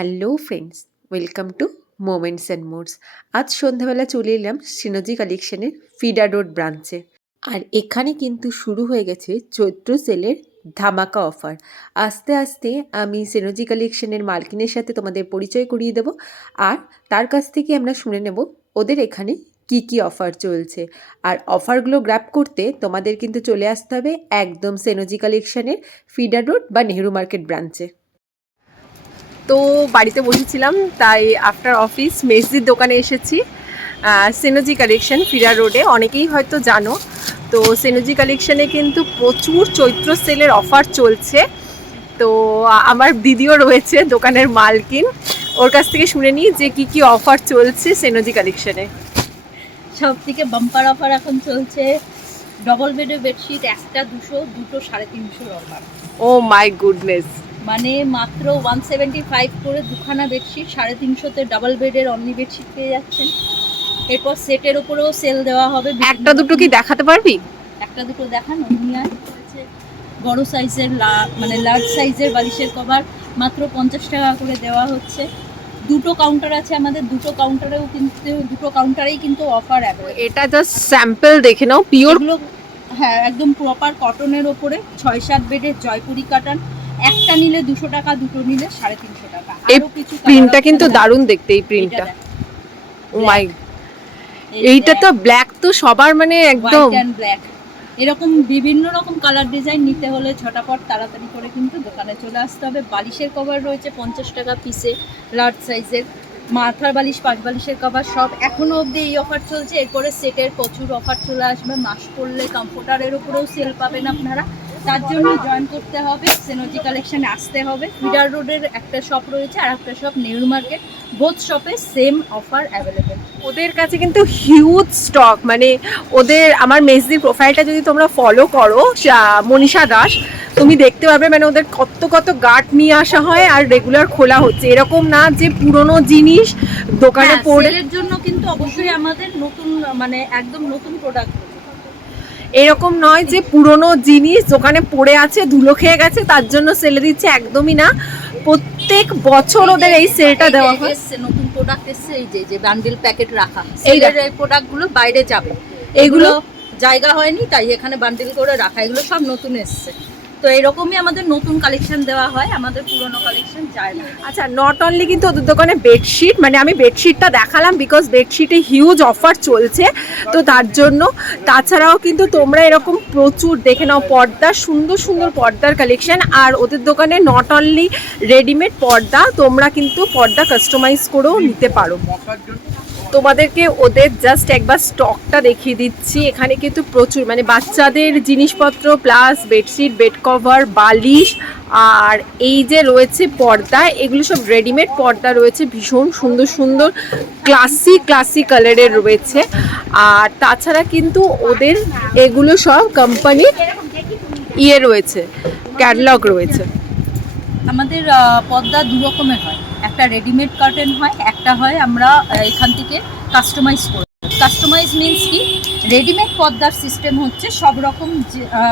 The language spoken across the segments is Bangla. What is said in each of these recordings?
Hello friends, welcome to moments and modes. আজ সন্ধ্যাবেলা চলে এলাম সিনোজি কালেকশনের ফিডা রোড ব্রাঞ্চে। আর এখানে কিন্তু শুরু হয়ে গেছে চৈত্র সেলের ধামাকা অফার। আস্তে আস্তে আমি সিনোজি কালেকশনের মালকিনের সাথে তোমাদের পরিচয় করিয়ে দেব, আর তার কাছ থেকে আমরা শুনে নেব ওদের এখানে কি কি অফার চলছে। আর অফারগুলো গ্র্যাব করতে তোমাদের কিন্তু চলে আসতে হবে একদম সিনোজি কালেকশনের ফিডা রোড বা নেহেরু মার্কেট ব্রাঞ্চে। তো বাড়িতে বসেছিলাম, তাই আফটার অফিস মেসজির দোকানে এসেছি। সিনোজি কালেকশন ফিরা রোডে, অনেকেই হয়তো জানো। তো সিনোজি কালেকশনে কিন্তু প্রচুর চৈত্র সেলের অফার চলছে। তো আমার দিদিও রয়েছে দোকানের মালকিন, ওর কাছ থেকে শুনে নিই যে কি কি অফার চলছে সিনোজি কালেকশনে। সব থেকে বাম্পার অফার এখন চলছে। ডবল বেডের বেডশিট একটা 200, দুটো 350 অফার। ও মাই গুডনেস, মানে মাত্র 175 করে দুখানা বেডশিট 350-তে ডাবল বেডের অনলি বেডশিট পেয়ে যাচ্ছেন। এরপর সেটের উপরেও সেল দেওয়া হবে। একটা দুটো কি দেখাতে পারবি? একটা দুটো দেখানো হচ্ছে। বড় সাইজের মানে লার্জ সাইজের বালিশের কভার মাত্র 50 টাকা করে দেওয়া হচ্ছে। দুটো কাউন্টার আছে আমাদের, দুটো কাউন্টারেই কিন্তু অফার অ্যাভেলেবল। এটা জাস্ট স্যাম্পল দেখে নাও, পিওর। হ্যাঁ, একদম প্রপার কটনের ওপরে 6-7 বেডের জয়পুরি কাটান। একটা নিলে 200 টাকা, দুটো নিলে 350 টাকা। এই প্রিন্টটা কিন্তু দারুণ দেখতে, এই প্রিন্টটা। ও মাই, এইটা তো ব্ল্যাক, তো সবার মানে একদম হোয়াইট এন্ড ব্ল্যাক। এরকম বিভিন্ন রকম কালার ডিজাইন নিতে হলে ঝটাপট তাড়াতাড়ি করে কিন্তু দোকানে চলে আসতে হবে। বালিশের কভার রয়েছে 50 টাকা পিসে, লার্জ সাইজের। মাথার বালিশ, 5 বালিশের কভার সব এখনো অবধি এই অফার চলছে। এরপরে সেটের প্রচুর অফার চলে আসবে। মাস পড়লে কমফোর্টারের উপরেও সেল পাবেন আপনারা। তার জন্য জয়েন করতে হবে, সিনোজি কালেকশনে আসতে হবে। ফিডার রোডের একটা শপ রয়েছে আর একটা শপ নেহেরু মার্কেট, বোথ শপে সেম অফার অ্যাভেলেবেল। ওদের কাছে কিন্তু হিউজ স্টক। মানে ওদের, আমার মেসদির প্রোফাইলটা যদি তোমরা ফলো করো, মনীষা দাস, তুমি দেখতে পাবে মানে ওদের কত কত গার্ড নিয়ে আসা হয় আর রেগুলার খোলা হচ্ছে। এরকম না যে পুরনো জিনিস দোকানে পড়ে। এর জন্য কিন্তু অবশ্যই আমাদের নতুন, মানে একদম নতুন প্রোডাক্ট। এরকম নয় যে পুরনো জিনিস দোকানে পড়ে আছে, ধুলো খেয়ে গেছে, তার জন্য সেলে দিচ্ছে, একদমই না। প্রত্যেক বছর ওদের এই সেলটা দেওয়া হয়। নতুন প্রোডাক্ট এসছে, এই যে বান্ডেল প্যাকেট রাখা, এই প্রোডাক্টগুলো বাইরে যাবে, এগুলো জায়গা হয়নি তাই এখানে বান্ডেল করে রাখা, এগুলো সব নতুন এসছে। তো এরকমই আমাদের নতুন কালেকশন দেওয়া হয়, আমাদের পুরনো কালেকশন যায় না। আচ্ছা, নট অনলি কিন্তু ওদের দোকানে বেডশিট, মানে আমি বেডশিটটা দেখালাম বিকজ বেডশিটে হিউজ অফার চলছে, তো তার জন্য। তাছাড়াও কিন্তু তোমরা এরকম প্রচুর দেখে নাও পর্দা, সুন্দর সুন্দর পর্দার কালেকশন। আর ওদের দোকানে নট অনলি রেডিমেড পর্দা, তোমরা কিন্তু পর্দা কাস্টমাইজ করেও নিতে পারো। তোমাদেরকে ওদের জাস্ট একবার স্টকটা দেখিয়ে দিচ্ছি। এখানে কিন্তু প্রচুর, মানে বাচ্চাদের জিনিসপত্র প্লাস বেডশিট, বেড কভার, বালিশ, আর এই যে রয়েছে পর্দা, এগুলো সব রেডিমেড পর্দা রয়েছে, ভীষণ সুন্দর সুন্দর ক্লাসি কালারের রয়েছে। আর তাছাড়া কিন্তু ওদের এগুলো সব কোম্পানির রয়েছে, ক্যাটালগ রয়েছে। আমাদের পর্দা দু রকমের হয়, একটা রেডিমেড কার্টেন হয়, একটা হয় আমরা এখান থেকে কাস্টমাইজ করি। কাস্টমাইজ মিনস কি, রেডিমেড পর্দার সিস্টেম হচ্ছে সব রকম,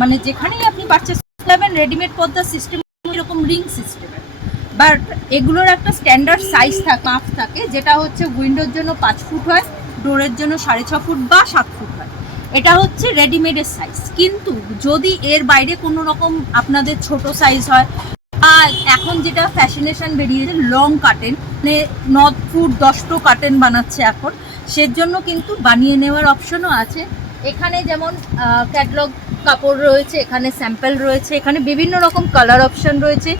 মানে যেখানেই আপনি পারচেস করবেন রেডিমেড পর্দার সিস্টেম এরকম রিং সিস্টেমের, বাট এগুলোর একটা স্ট্যান্ডার্ড সাইজ থাকে, মাপ থাকে, যেটা হচ্ছে উইন্ডোর জন্য 5 ফুট হয়, ডোরের জন্য 6.5 ফুট বা 7 ফুট হয়। এটা হচ্ছে রেডিমেডের সাইজ। কিন্তু যদি এর বাইরে কোনো রকম আপনাদের ছোট সাইজ হয়, আর এখন যেটা ফ্যাশনেশন বেরিয়েছে লং কার্টেন, মানে 9 ফুট 10টো কার্টেন বানাচ্ছে এখন, সেজন্য কিন্তু বানিয়ে নেওয়ার অপশনও আছে। এখানে যেমন ক্যাটালগ কাপড় রয়েছে, এখানে স্যাম্পল রয়েছে, এখানে বিভিন্ন রকম কালার অপশন রয়েছে।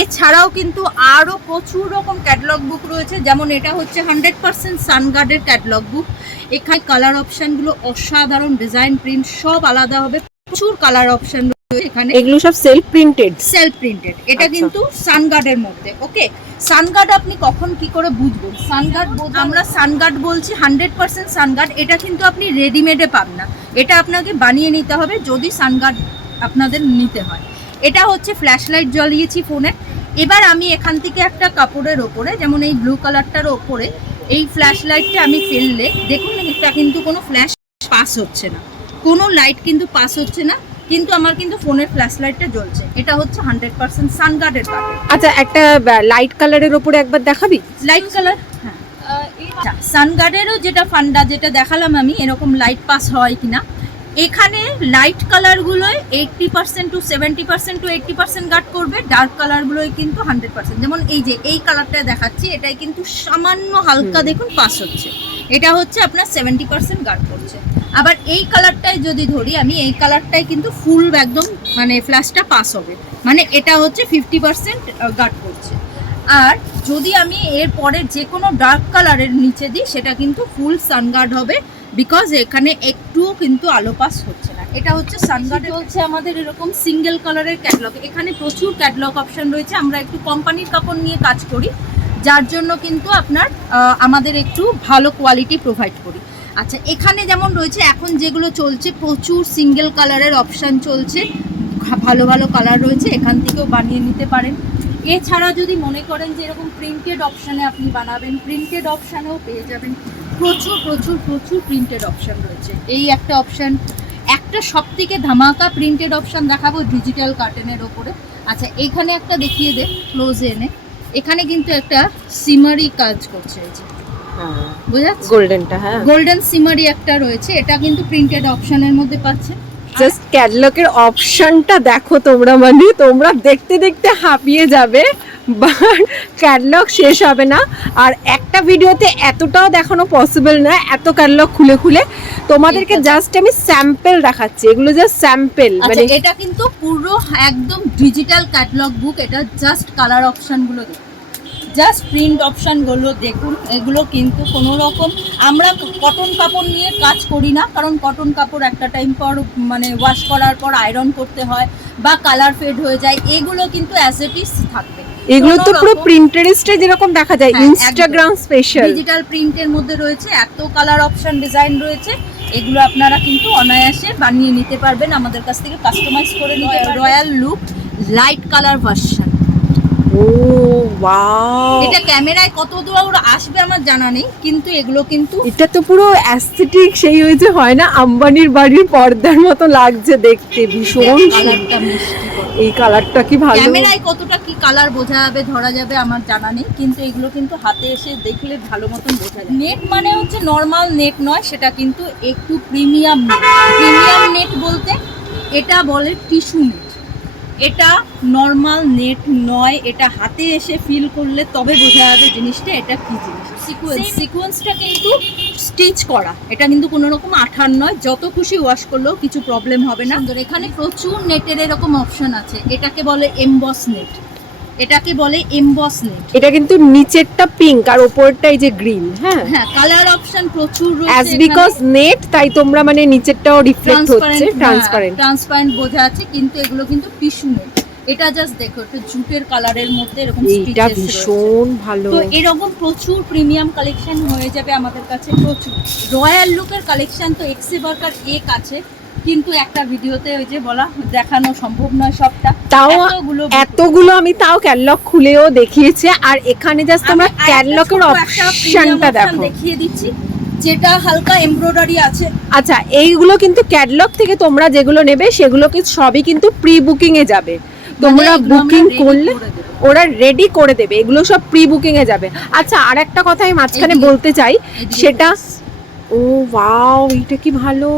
এছাড়াও কিন্তু আরও প্রচুর রকম ক্যাটালগ বুক রয়েছে, যেমন এটা হচ্ছে 100% সানগার্ডের ক্যাটালগ বুক। এখানে কালার অপশানগুলো অসাধারণ, ডিজাইন প্রিন্ট সব আলাদা হবে, প্রচুর কালার অপশন। এখানে এগুলো সব সেলফ প্রিন্টেড। এটা কিন্তু সানগার্ডের মধ্যে। ওকে, সানগার্ড আপনি কখন কি করে বুঝবেন? সানগার্ড আমরা সানগার্ড বলছি 100% সানগার্ড। এটা কিন্তু আপনি রেডিমেডে পাবেন না, এটা আপনাকে বানিয়ে নিতে হবে যদি সানগার্ড আপনাদের নিতে হয়। এটা হচ্ছে ফ্ল্যাশ লাইট জ্বালিয়েছি ফোনে। এবার আমি এখান থেকে একটা কাপড়ের ওপরে, যেমন এই ব্লু কালারটার ওপরে এই ফ্ল্যাশ লাইটটা আমি ফেললে দেখুন, এটা কিন্তু কোনো ফ্ল্যাশ পাস হচ্ছে না, কোনো লাইট কিন্তু পাস হচ্ছে না। কিন্তু আমার কিন্তু ফোনের ফ্ল্যাশ লাইটটা জ্বলছে। এটা হচ্ছে 100% সানগার্ডের কার্টেন। আচ্ছা, একটা লাইট কালারের ওপরে একবার দেখাবি? লাইট কালার, হ্যাঁ। সানগার্ডেরও যেটা ফান্ডা যেটা দেখালাম আমি, এরকম লাইট পাস হয় কিনা। এখানে লাইট কালারগুলোয় 80% টু 70% টু 80% গার্ড করবে, ডার্ক কালারগুলোয় কিন্তু 100%। যেমন এই যে এই কালারটা দেখাচ্ছি, এটাই কিন্তু সামান্য হালকা দেখুন পাস হচ্ছে, এটা হচ্ছে আপনার 70% গার্ড করছে। আবার এই কালারটাই যদি ধরি আমি, এই কালারটাই কিন্তু ফুল একদম মানে ফ্ল্যাশটা পাস হবে, মানে এটা হচ্ছে 50% গার্ড করছে। আর যদি আমি এর পরের যে কোনো ডার্ক কালারের নিচে দিই, সেটা কিন্তু ফুল সানগার্ড হবে, বিকজ এখানে একটুও কিন্তু আলো পাস হচ্ছে না। এটা হচ্ছে সানগার্ড। হচ্ছে আমাদের এরকম সিঙ্গেল কালারের ক্যাটলগ, এখানে প্রচুর ক্যাটলগ অপশন রয়েছে। আমরা একটু কোম্পানির কাপড় নিয়ে কাজ করি, যার জন্য কিন্তু আপনার আমাদের একটু ভালো কোয়ালিটি প্রোভাইড করি। আচ্ছা, এখানে যেমন রয়েছে এখন যেগুলো চলছে, প্রচুর সিঙ্গেল কালারের অপশান চলছে, ভালো ভালো কালার রয়েছে, এখান থেকেও বানিয়ে নিতে পারেন। এছাড়া যদি মনে করেন যে এরকম প্রিন্টেড অপশানে আপনি বানাবেন, প্রিন্টেড অপশানেও পেয়ে যাবেন। প্রচুর প্রচুর প্রচুর প্রিন্টেড অপশান রয়েছে। এই একটা অপশান, একটা সব থেকে ধামাকা প্রিন্টেড অপশান দেখাবো ডিজিটাল কার্টেনের ওপরে। আচ্ছা, এখানে একটা দেখিয়ে দে ক্লোজে এনে। এখানে কিন্তু একটা সিমারি কাজ করছে, এই যে বুঝাচ্ছে গোল্ডেনটা, হ্যাঁ গোল্ডেন সিমারি একটা রয়েছে, এটা কিন্তু প্রিন্টেড অপশানের মধ্যে পাচ্ছেন। জাস্ট ক্যাটলগের অপশনটা দেখো তোমরা, মানে তোমরা দেখতে দেখতে হাঁপিয়ে যাবে, বাট ক্যাটলগ শেষ হবে না। আর একটা ভিডিওতে এতটাও দেখানো পসিবল না, এত ক্যাটলগ খুলে খুলে। তোমাদেরকে জাস্ট আমি স্যাম্পল দেখাচ্ছি, এগুলো জাস্ট স্যাম্পল। মানে এটা কিন্তু পুরো একদম ডিজিটাল ক্যাটলগ বুক। এটা জাস্ট কালার অপশনগুলো দেখুন, জাস্ট প্রিন্ট অপশানগুলো দেখুন। এগুলো কিন্তু কোনো রকম আমরা কটন কাপড় নিয়ে কাজ করি না, কারণ কটন কাপড় একটা টাইম পর মানে ওয়াশ করার পর আয়রন করতে হয় বা কালার ফেড হয়ে যায়, এগুলো কিন্তু অ্যাজ ইট ইজ থাকবে। এগুলো তো পুরো প্রিন্টারেস্টে যেরকম দেখা যায়, ইনস্টাগ্রাম স্পেশাল ডিজিটাল প্রিন্টের মধ্যে রয়েছে, এত কালার অপশন ডিজাইন রয়েছে। এগুলো আপনারা কিন্তু অনায়াসে বানিয়ে নিতে পারবেন, আমাদের কাছ থেকে কাস্টমাইজ করে নিতে পারবেন। Royal look light colour version. ও ওয়াও, এটা ক্যামেরায় কত দূর আসবে আমার জানা নেই, কিন্তু এগুলো কিন্তু এটা তো পুরো অ্যাস্থেটিক, সেই হয়েছে হয় না আম্বানির বাড়ির পর্দার মতো লাগছে দেখতে, ভীষণ কালারটা মিষ্টি। এই কালারটা কি ভালো। ক্যামেরায় কতটা কি কালার বোঝা যাবে ধরা যাবে আমার জানা নেই, কিন্তু এগুলো কিন্তু হাতে এসে দেখলে ভালো মতন বোঝা যায়। নেট মানে হচ্ছে নর্মাল নেট নয়, সেটা কিন্তু একটু প্রিমিয়াম নেট। প্রিমিয়াম নেট বলতে এটা বলে টিস্যু নেট, এটা নর্মাল নেট নয়। এটা হাতে এসে ফিল করলে তবে বোঝা যাবে জিনিসটা এটা কি জিনিস। সিকোয়েন্সটা কিন্তু স্টিচ করা, এটা কিন্তু কোনো রকম আঠার নয়, যত খুশি ওয়াশ করলেও কিছু প্রবলেম হবে না। এখানে প্রচুর নেটের এরকম অপশন আছে, এটাকে বলে এমবস নেট, এটাকে বলে এমবস নেট। এটা কিন্তু নিচেরটা পিঙ্ক আর উপরটা এই যে গ্রিন। হ্যাঁ হ্যাঁ, কালার অপশন প্রচুর রয়েছে। অ্যাজ বিকজ নেট, তাই তোমরা মানে নিচেরটাও রিফ্লেক্ট হচ্ছে, ট্রান্সপারেন্ট বোঝা আছে, কিন্তু এগুলো কিন্তু টিস্যু নেট। এটা জাস্ট দেখো, একটু জুটের কালারের মধ্যে এরকম এটা ভীষণ ভালো। তো এরকম প্রচুর প্রিমিয়াম কালেকশন হয়ে যাবে আমাদের কাছে, প্রচুর। রয়্যাল লুকের কালেকশন তো এক্সে বার্কার এক আছে, কিন্তু একটা ভিডিওতে ওই যে বলা দেখানো সম্ভব নয় সবটা, তাও এতগুলো আমি তাও ক্যাটলগ খুলেও দেখিয়েছি। আর এখানে জাস্ট আমরা ক্যাটলগের অপশনটা দেখো, দেখিয়ে দিচ্ছি, যেটা হালকা এমব্রয়ডারি আছে। আচ্ছা, এইগুলো কিন্তু ক্যাটলগ থেকে তোমরা যেগুলো নেবে সেগুলো কি সবই কিন্তু প্রি বুকিং এ যাবে। তোমরা বুকিং করলে ওরা রেডি করে দেবে, এগুলো সব প্রি বুকিং এ যাবে। আচ্ছা, আর একটা কথা আমি মাঝখানে বলতে চাই, সেটা ও ওয়াও, এটা কি ভালো।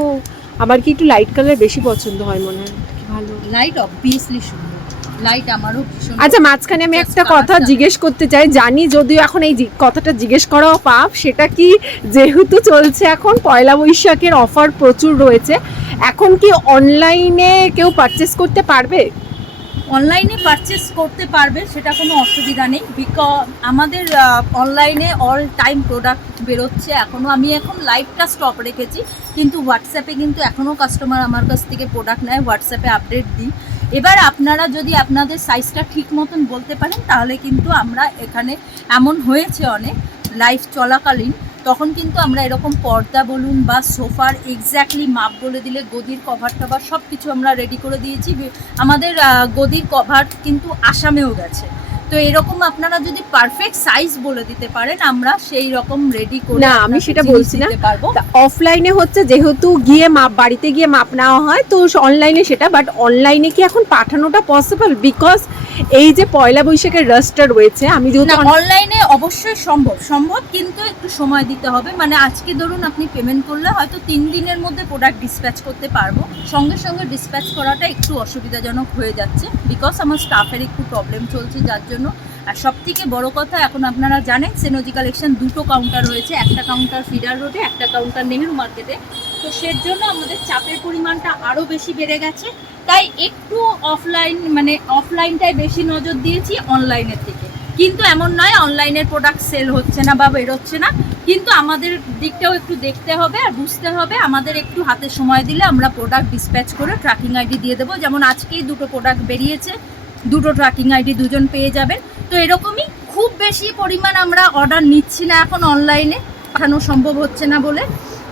আমার কি একটু লাইট কালার বেশি পছন্দ হয় মনে হয়, কি ভালো। লাইট অবভিয়াসলি সুন্দর, লাইট আমারও ভীষণ। আচ্ছা, মাঝখানে আমি একটা কথা জিজ্ঞেস করতে চাই, জানি যদিও এখন এই কথাটা জিজ্ঞেস করাও পাপ, সেটা কি যেহেতু চলছে এখন পয়লা বৈশাখের অফার প্রচুর রয়েছে, এখন কি অনলাইনে কেউ পারচেস করতে পারবে? অনলাইনে পারচেস করতে পারবে, সেটা কোনো অসুবিধা নেই, বিকজ আমাদের অনলাইনে অল টাইম প্রোডাক্ট বেরোচ্ছে এখনও। আমি এখন লাইভটা স্টপ রেখেছি, কিন্তু হোয়াটসঅ্যাপে কিন্তু এখনও কাস্টমার আমার কাছ থেকে প্রোডাক্ট নেয়, হোয়াটসঅ্যাপে আপডেট দিই। এবার আপনারা যদি আপনাদের সাইজটা ঠিক মতন বলতে পারেন, তাহলে কিন্তু আমরা এখানে এমন হয়েছে অনেক লাইভ চলাকালীন, তখন কিন্তু আমরা এরকম পর্দা বলুন বা সোফার এক্স্যাক্টলি মাপ বলে দিলে, গদির কভার টভার সব কিছু আমরা রেডি করে দিয়েছি। আমাদের গদির কভার কিন্তু আসামেও গেছে, তো এরকম আপনারা যদি পারফেক্ট সাইজ বলে দিতে পারেন, আমরা সেই রকম রেডি করে না, আমি আপনাকে সেটা জিনিস বলছি না। দিতে পারবো। অফলাইনে হচ্ছে যেহেতু গিয়ে বাড়িতে গিয়ে মাপ নেওয়া হয়, তো অনলাইনে সেটা, বাট অনলাইনে কি এখন পাঠানোটা পসিবল? বিকজ এই যে পয়লা বৈশাখের রাশটা রয়েছে, আমি যেহেতু না, অনলাইনে অবশ্যই সম্ভব, কিন্তু একটু সময় দিতে হবে। মানে আজকে ধরুন আপনি পেমেন্ট করলে হয়তো 3 দিনের মধ্যে প্রোডাক্ট ডিসপ্যাচ করতে পারবো, সঙ্গে সঙ্গে ডিসপ্যাচ করাটা একটু অসুবিধাজনক হয়ে যাচ্ছে, বিকজ আমার স্টাফের একটু প্রবলেম চলছে যার জন্য। আর সব থেকে বড় কথা, এখন আপনারা জানেন সিনোজি কালেকশন 2টো কাউন্টার রয়েছে, একটা কাউন্টার ফিডার রোডে, একটা কাউন্টার নেহেরু মার্কেটে। তো সের জন্য আমাদের চাপের পরিমাণটা আরও বেশি বেড়ে গেছে, তাই একটু অফলাইনটাই বেশি নজর দিয়েছি অনলাইনের থেকে। কিন্তু এমন নয় অনলাইনের প্রোডাক্ট সেল হচ্ছে না বা বেরোচ্ছে না, কিন্তু আমাদের দিকটাও একটু দেখতে হবে আর বুঝতে হবে। আমাদের একটু হাতে সময় দিলে আমরা প্রোডাক্ট ডিসপ্যাচ করে ট্র্যাকিং আইডি দিয়ে দেবো। যেমন আজকেই 2টো প্রোডাক্ট বেরিয়েছে, 2টো ট্র্যাকিং আইডি দুজন পেয়ে যাবেন। তো এরকমই খুব বেশি পরিমাণ আমরা অর্ডার নিচ্ছি না এখন অনলাইনে, পাঠানো সম্ভব হচ্ছে না বলে,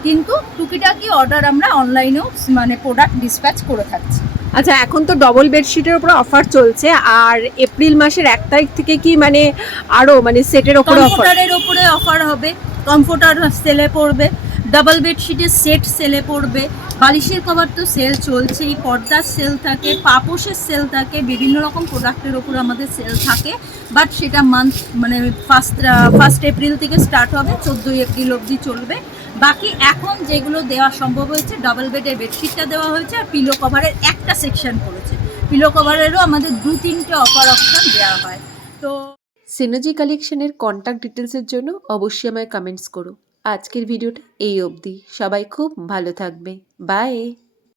কিন্তু টুকিটাকি অর্ডার আমরা অনলাইনেও প্রোডাক্ট ডিসপ্যাচ করে থাকছি। আচ্ছা, এখন তো ডবল বেডশিটের উপরে অফার চলছে, আর এপ্রিল মাসের 1 তারিখ থেকে কি আরো সেটের উপরে অফার? কমফোর্টারের উপরে অফার হবে, কমফোর্টার সেলে পড়বে, ডাবল বেডশিটের সেট সেলে পড়বে, বালিশের কভার তো সেল চলছেই, পর্দার সেল থাকে, পাপোশের সেল থাকে, বিভিন্ন রকম প্রোডাক্টের ওপর আমাদের সেল থাকে। বাট সেটা ফার্স্ট এপ্রিল থেকে স্টার্ট হবে, 14ই এপ্রিল অবধি চলবে। বাকি এখন যেগুলো দেওয়া সম্ভব হয়েছে, ডাবল বেডের বেডশিটটা দেওয়া হয়েছে, আর পিলো কভারের একটা সেকশন পড়েছে। পিলো কভারেরও আমাদের 2-3টে অফার অপশন দেওয়া হয়। তো সিনোজি কালেকশনের কন্ট্যাক্ট ডিটেলসের জন্য অবশ্যই আমায় কমেন্টস করো। আজকের ভিডিওটা এই অবধি। সবাই খুব ভালো থাকবে। বাই।